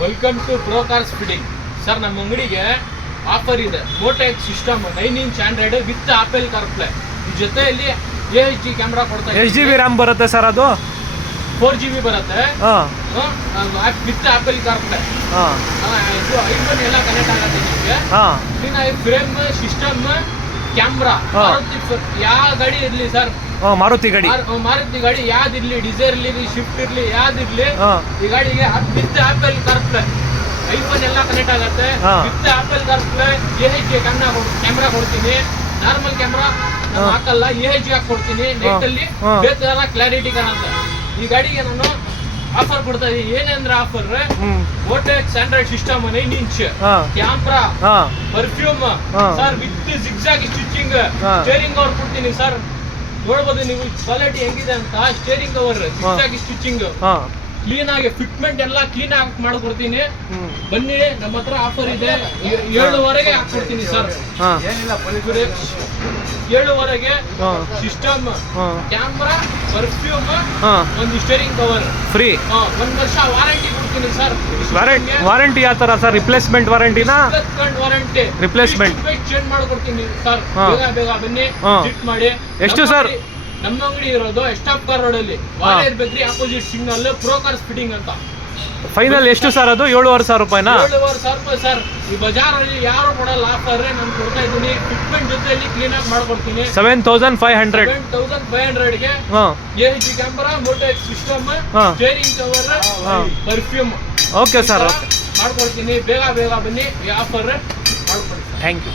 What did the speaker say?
Welcome to pro cars fitting. Sir ನಮ್ಮ ಅಂಗಡಿಗೆ offer ಇದೆ. Motex system 9 inch android with Apple CarPlay. ಈ ಜೊತೆಯಲ್ಲಿ AHD ಕ್ಯಾಮ್ರಾ ಕೊಡ್ತಾ ಇದ್ದೀವಿ. ಎಷ್ಟು GB RAM ಬರುತ್ತೆ ಸರ್ ಅದು? 4 GB ಬರುತ್ತೆ ವಿತ್ ಆಪಲ್ ಕಾರ್ಪ್ಲೇ. ಇದು ಐಫೋನ್ ಎಲ್ಲ ಕನೆಕ್ಟ್ ಆಗುತ್ತೆ ನಿಮಗೆ. ಕ್ಲೀನಾಗಿ ಫ್ರೇಮ್, ಸಿಸ್ಟಮ್, ಕ್ಯಾಮ್ರಾ. ಯಾವ ಗಾಡಿ ಇರಲಿ ಸರ್, ಮಾರುತಿ ಗಾಡಿ ಯಾವ್ದಿರ್ಲಿ, ಡಿಸೈರ್ ಇರ್ಲಿ, ಶಿಫ್ಟ್ ಇರ್ಲಿ, ಯಾವ್ದಿರ್ಲಿ, ಈ ಗಾಡಿಗೆ ವಿತ್ ಆಪಲ್ ಕಾರ್ಪ್ಲೇ. ಐಫೋನ್ ಎಲ್ಲ ಕನೆಕ್ಟ್ ಆಗುತ್ತೆ with Apple CarPlay. AHD camera ಕೊಡ್ತೀನಿ. ನಾರ್ಮಲ್ ಕ್ಯಾಮ್ರಾ ಹಾಕಲ್ಲ, AHD ಕೊಡ್ತೀನಿ. ನೈಟ್ ಅಲ್ಲಿ ಬೇಕಾದ ಕ್ಲಾರಿಟಿ ಕಾಣುತ್ತೆ. ಈ ಗಾಡಿಗೆ ನಾನು ಆಫರ್ ಕೊಡ್ತಾ ಇದೀನಿ. ಏನಂದ್ರೆ offer Motex android system 9 inch camera, perfume sir with zigzag stitching, steering cover ಕೊಡ್ತೀನಿ ಸರ್. ನೋಡ್ಬೋದು ನೀವು ಕ್ವಾಲಿಟಿ ಹೆಂಗಿದೆ ಅಂತ. Steering cover zigzag stitching, clean ಆಗಿ ಫಿಟ್ಮೆಂಟ್ ಎಲ್ಲ ಕ್ಲೀನ್ ಆಗಿ ಮಾಡ್ಕೊಡ್ತೀನಿ. ಬನ್ನಿ, ನಮ್ಮ ಹತ್ರ ಆಫರ್ ಇದೆ. 7ವರೆಗೆ ಹಾಕ್ಕೊಡ್ತೀನಿ ಸರ್. ಏನಿಲ್ಲ, 7ವರೆಗೆ ಸಿಸ್ಟಮ್, ಕ್ಯಾಮ್ರಾ, ಪರ್ಫ್ಯೂಮ್, ಒಂದು ಸ್ಟೇರಿಂಗ್ ಕವರ್ ಫ್ರೀ. 1 ವರ್ಷ ವಾರಂಟಿ ಕೊಡ್ತೀನಿ ಸರ್. ವಾರಂಟಿ ಯಾವ ತರ ಸರ್? ರಿಪ್ಲೇಸ್ಮೆಂಟ್ ವಾರಂಟಿನಾ? ವಾರಂಟಿ ರಿಪ್ಲೇಸ್ಮೆಂಟ್ ಚೇಂಜ್ ಮಾಡ್ಕೊಡ್ತೀನಿ ಸರ್. ಬೇಗ ಬನ್ನಿ, ವಿಸಿಟ್ ಮಾಡಿ. ಎಷ್ಟು ಸರ್? ನಮ್ಮ ಅಂಗಡಿ ಇರೋದು ಎಸ್ಟಾಪ್ ಕಾರ್ ರೋಡ್ ಅಲ್ಲಿ, warrior bakery opposite signal, pro cars fitting ಅಂತ. ಫೈನಲ್ ಎಷ್ಟು ಸರ್ ಅದು? 7,500 ರೂಪಾಯಿನಾ? 7,500 ರೂಪಾಯಿ ಸರ್. ಈ ಬಜಾರಲ್ಲಿ ಯಾರು ಕೊಡಲ್ಲ ಆಫರ್, ನಾನು ಕೊಡ್ತಾ ಇದ್ದೀನಿ. ಫಿಟ್ಮೆಂಟ್ ಜೊತೆಯಲ್ಲಿ ಕ್ಲೀನ್ ಆಗಿ ಮಾಡ್ಕೊಡ್ತೀನಿ. 7,500 ಗೆ AHD camera, Motex system, steering cover, perfume. Okay sir, ಮಾಡ್ಕೊಡ್ತೀನಿ. ಬೇಗ ಬನ್ನಿ, ಈ ಆಫರ್ ಮಾಡ್ಕೊಡ್ತೀನಿ. Thank you.